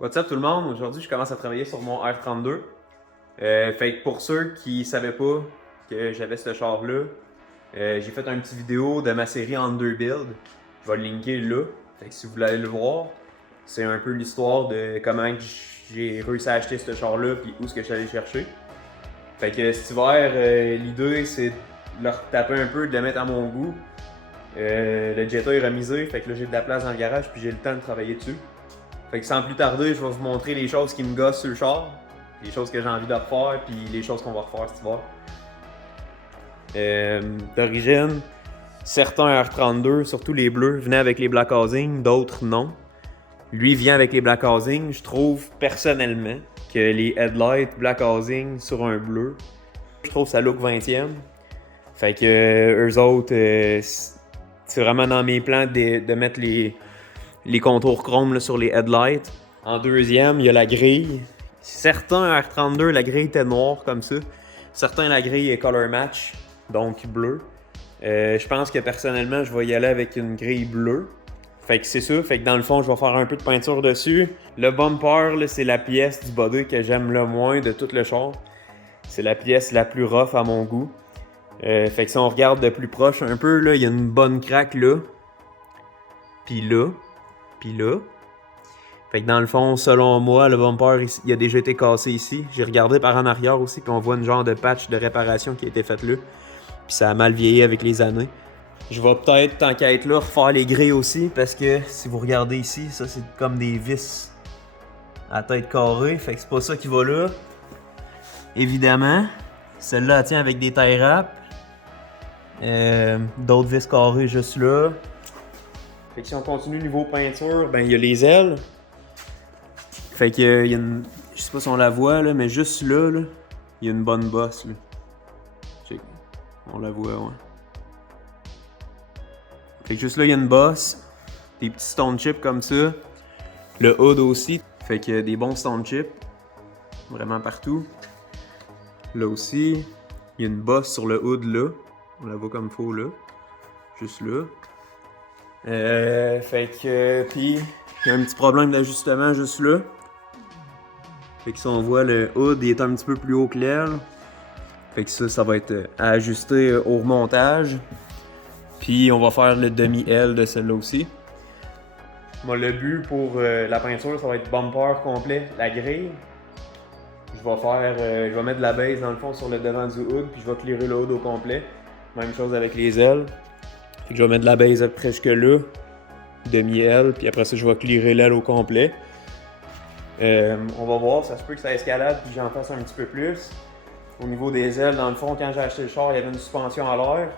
What's up tout le monde? Aujourd'hui, je commence à travailler sur mon R32. Fait que pour ceux qui savaient pas que j'avais ce char-là, j'ai fait une petite vidéo de ma série Underbuild. Je vais le linker là. Fait que si vous voulez aller le voir, c'est un peu l'histoire de comment j'ai réussi à acheter ce char-là puis où est-ce que je suis allé chercher. Fait que cet hiver, l'idée c'est de le retaper un peu, de le mettre à mon goût. Le Jetta est remisé, fait que là j'ai de la place dans le garage puis j'ai le temps de travailler dessus. Fait que sans plus tarder, je vais vous montrer les choses qui me gossent sur le char, les choses que j'ai envie de refaire, puis les choses qu'on va refaire cet hiver. D'origine, certains R32, surtout les bleus, venaient avec les black housing, d'autres non. Lui vient avec les black housing. Je trouve personnellement que les headlights black housing sur un bleu, je trouve ça look 20e. Fait que eux autres, c'est vraiment dans mes plans de mettre les contours chrome là, sur les headlights. En deuxième, il y a la grille. Certains R32, la grille était noire comme ça. Certains, la grille est color match, donc bleu. Je pense que personnellement, je vais y aller avec une grille bleue. Fait que c'est ça. Fait que dans le fond, je vais faire un peu de peinture dessus. Le bumper, là, c'est la pièce du body que j'aime le moins de tout le char. C'est la pièce la plus rough à mon goût. Fait que si on regarde de plus proche un peu, là, il y a une bonne craque là. Puis là. Puis là. Fait que dans le fond, selon moi, le bumper, il a déjà été cassé ici. J'ai regardé par en arrière aussi, puis on voit une genre de patch de réparation qui a été faite là. Puis ça a mal vieilli avec les années. Je vais peut-être, tant qu'à être là, refaire les grilles aussi, parce que si vous regardez ici, ça c'est comme des vis à tête carrée. Fait que c'est pas ça qui va là. Évidemment, celle-là elle tient avec des tie wraps. D'autres vis carrées juste là. Fait que si on continue niveau peinture, ben il y a les ailes. Fait que il y a une. Je sais pas si on la voit là, mais juste là, il y a une bonne bosse là. Check. On la voit, ouais. Fait que juste là, il y a une bosse. Des petits stone chips comme ça. Le hood aussi. Fait que des bons stone chips. Vraiment partout. Là aussi. Il y a une bosse sur le hood là. On la voit comme faut là. Juste là. Fait que, puis il y a un petit problème d'ajustement juste là. Fait que si on voit le hood, il est un petit peu plus haut que l'aile. Fait que ça va être à ajuster au remontage. Puis on va faire le demi-aile de celle-là aussi. Moi, le but pour la peinture, ça va être bumper complet, la grille. Je vais mettre de la base dans le fond sur le devant du hood, puis je vais clearer le hood au complet. Même chose avec les ailes. Fait que je vais mettre de la base presque là, demi-aile, puis après ça, je vais clearer l'aile au complet. On va voir, ça se peut que ça escalade, puis j'en fasse un petit peu plus. Au niveau des ailes, dans le fond, quand j'ai acheté le char, il y avait une suspension à l'air.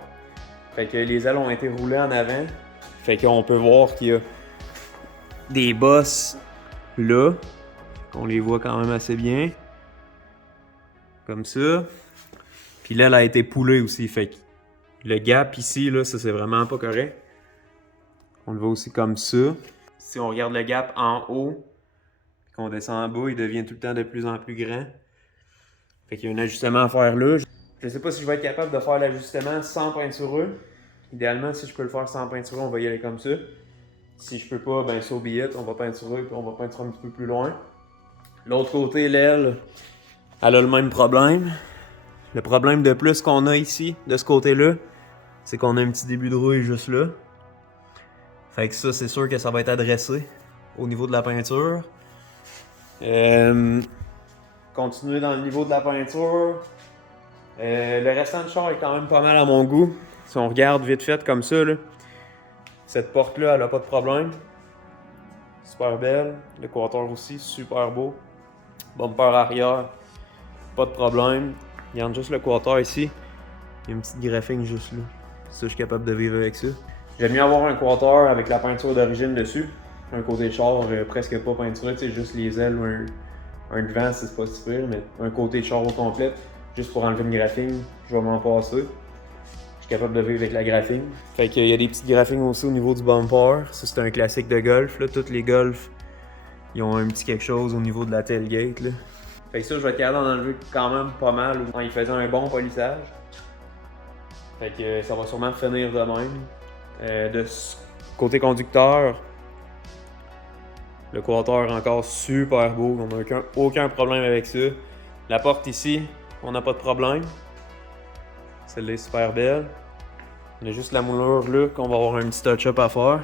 Fait que les ailes ont été roulées en avant. Fait qu'on peut voir qu'il y a des bosses là. On les voit quand même assez bien. Comme ça. Puis là, elle a été poulée aussi. Fait que le gap ici, là, ça c'est vraiment pas correct. On le voit aussi comme ça. Si on regarde le gap en haut, puis qu'on descend en bas, il devient tout le temps de plus en plus grand. Fait qu'il y a un ajustement à faire là. Je sais pas si je vais être capable de faire l'ajustement sans peintureux. Idéalement, si je peux le faire sans peintureux, on va y aller comme ça. Si je peux pas, ben so be it, on va peinturer puis on va peinturer un petit peu plus loin. L'autre côté, l'aile, elle a le même problème. Le problème de plus qu'on a ici, de ce côté-là, c'est qu'on a un petit début de rouille juste là. Fait que ça, c'est sûr que ça va être adressé au niveau de la peinture. Continuer dans le niveau de la peinture. Le restant du char est quand même pas mal à mon goût. Si on regarde vite fait comme ça, là, cette porte-là, elle a pas de problème. Super belle. Le quater aussi, super beau. Bumper arrière, pas de problème. Regarde juste le quater ici. Il y a une petite graphing juste là. Ça, je suis capable de vivre avec ça. J'aime mieux avoir un quater avec la peinture d'origine dessus. Un côté char presque pas peinturé, tu sais, juste les ailes ou un devant, c'est pas si pire, mais un côté char au complet, juste pour enlever une graphing, je vais m'en passer. Je suis capable de vivre avec la graphing. Fait qu'il y a des petites graphings aussi au niveau du bumper. Ça, c'est un classique de golf, là. Toutes les golfs, ils ont un petit quelque chose au niveau de la tailgate, là. Fait que ça, je vais être capable d'en enlever quand même pas mal en y faisant un bon polissage. Fait que ça va sûrement finir de même. De côté conducteur, Le quater encore super beau, on n'a aucun problème avec ça. La porte ici, on n'a pas de problème. Celle-là est super belle. On a juste la moulure là qu'on va avoir un petit touch-up à faire.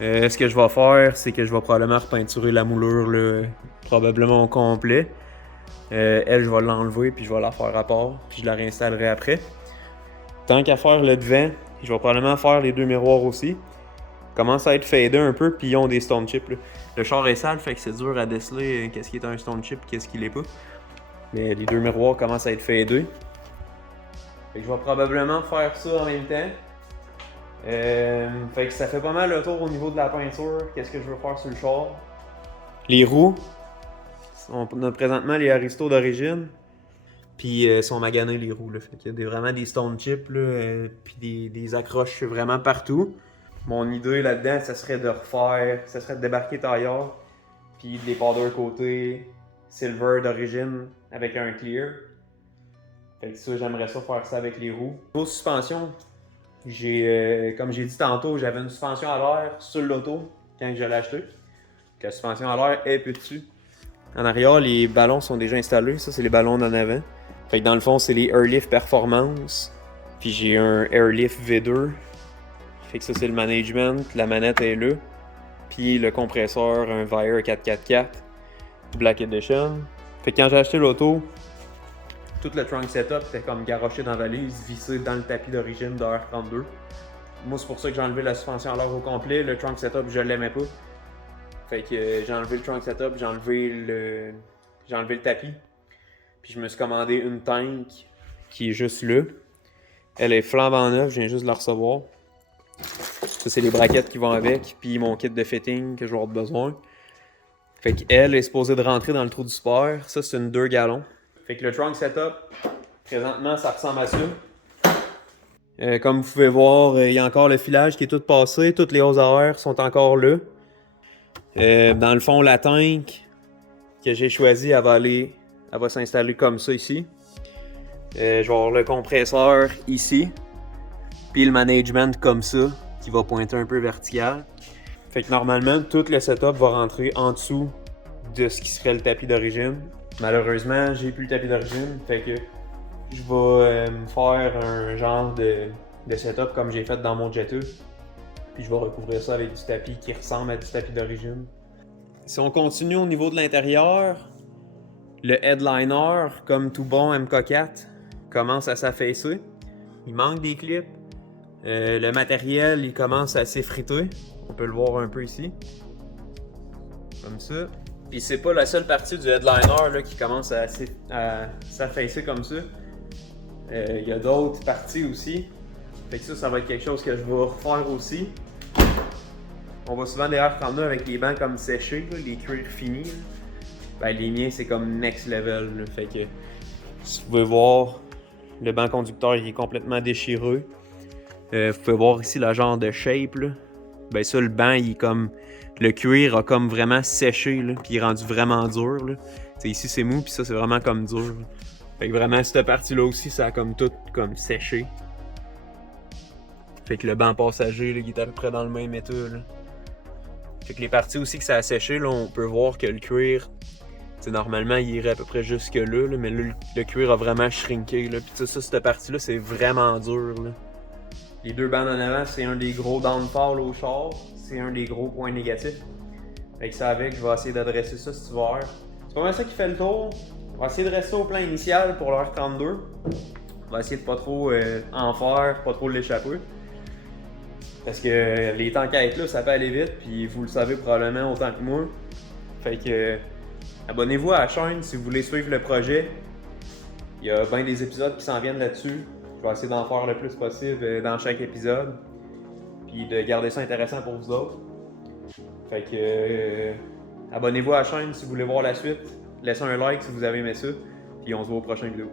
Ce que je vais faire, c'est que je vais probablement repeinturer la moulure là, probablement au complet. Elle, je vais l'enlever puis je vais la faire à part, puis je la réinstallerai après. Tant qu'à faire le devant, je vais probablement faire les deux miroirs aussi. Commence à être fadé un peu, puis ils ont des stone chips. Là. Le char est sale, fait que c'est dur à déceler qu'est-ce qui est un stone chip, qu'est-ce qui l'est pas. Mais les deux miroirs commencent à être fadés. Fait que je vais probablement faire ça en même temps. Fait que ça fait pas mal le tour au niveau de la peinture. Qu'est-ce que je veux faire sur le char? Les roues. On a présentement les Aristo d'origine. Puis sont maganés les roues. Là. Fait qu'il y a vraiment des stone chips. Puis des accroches vraiment partout. Mon idée là-dedans, ça serait de refaire. Ça serait de débarquer tailleur. Puis de les powder côté silver d'origine avec un clear. Fait que ça, j'aimerais ça faire ça avec les roues. Niveau suspension, comme j'ai dit tantôt, j'avais une suspension à l'air sur l'auto quand je l'ai acheté. La suspension à l'air est dessus. En arrière, les ballons sont déjà installés. Ça, c'est les ballons d'en avant. Fait que dans le fond, c'est les Airlift Performance. Puis j'ai un Airlift V2. Fait que ça, c'est le management. La manette est là. Puis le compresseur, un Vire 444 Black Edition. Fait que quand j'ai acheté l'auto, tout le trunk setup était comme garoché dans la valise, vissé dans le tapis d'origine de R32. Moi, c'est pour ça que j'ai enlevé la suspension à l'air au complet. Le trunk setup, je l'aimais pas. Fait que j'ai enlevé le trunk setup, j'ai enlevé le tapis. Puis je me suis commandé une tank qui est juste là. Elle est flambant neuve, je viens juste de la recevoir. Ça, c'est les braquettes qui vont avec, puis mon kit de fitting que je vais avoir besoin. Fait qu'elle est supposée de rentrer dans le trou du spare. Ça, c'est une 2 gallons. Fait que le trunk setup, présentement, ça ressemble à ça. Comme vous pouvez voir, il y a encore le filage qui est tout passé. Toutes les hausses à air sont encore là. Dans le fond, la tank que j'ai choisie, elle va s'installer comme ça ici. Je vais avoir le compresseur ici. Puis le management comme ça, qui va pointer un peu vertical. Fait que normalement, tout le setup va rentrer en dessous de ce qui serait le tapis d'origine. Malheureusement, j'ai plus le tapis d'origine, fait que je vais me faire un genre de setup comme j'ai fait dans mon Jetta. Puis je vais recouvrir ça avec du tapis qui ressemble à du tapis d'origine. Si on continue au niveau de l'intérieur, le headliner, comme tout bon MK4, commence à s'affaisser. Il manque des clips. Le matériel, il commence à s'effriter. On peut le voir un peu ici. Comme ça. Puis c'est pas la seule partie du headliner là, qui commence à s'affaisser comme ça. Il y a d'autres parties aussi. Fait que ça va être quelque chose que je vais refaire aussi. On voit souvent des R32 avec les bancs comme séchés, là, les cuirs finis. Ben, les miens, c'est comme next level. Là. Fait que, si vous pouvez voir, le banc conducteur il est complètement déchiré. Vous pouvez voir ici le genre de shape. Là. Ben ça, le banc, il est comme... Le cuir a comme vraiment séché, là, puis il est rendu vraiment dur. Là. Ici, c'est mou, puis ça, c'est vraiment comme dur. Là. Fait que vraiment, cette partie-là aussi, ça a comme tout comme séché. Fait que le banc passager, là, il est à peu près dans le même état. Là. Fait que les parties aussi que ça a séché, là, on peut voir que le cuir, normalement, il irait à peu près jusque là, mais là, le cuir a vraiment shrinké. Là. Puis ça, cette partie-là, c'est vraiment dur. Là. Les deux bancs en avant, c'est un des gros downfalls au char. C'est un des gros points négatifs. Fait que ça avec, je vais essayer d'adresser ça cet hiver. C'est pas mal ça qui fait le tour. On va essayer de rester au plan initial pour l'heure 32. On va essayer de pas trop en faire, pas trop l'échapper. Parce que les temps qu'à être là, ça peut aller vite, puis vous le savez probablement autant que moi. Fait que abonnez-vous à la chaîne si vous voulez suivre le projet. Il y a bien des épisodes qui s'en viennent là-dessus. Je vais essayer d'en faire le plus possible dans chaque épisode. Puis de garder ça intéressant pour vous autres. Fait que abonnez-vous à la chaîne si vous voulez voir la suite. Laissez un like si vous avez aimé ça. Puis on se voit au prochain vidéo.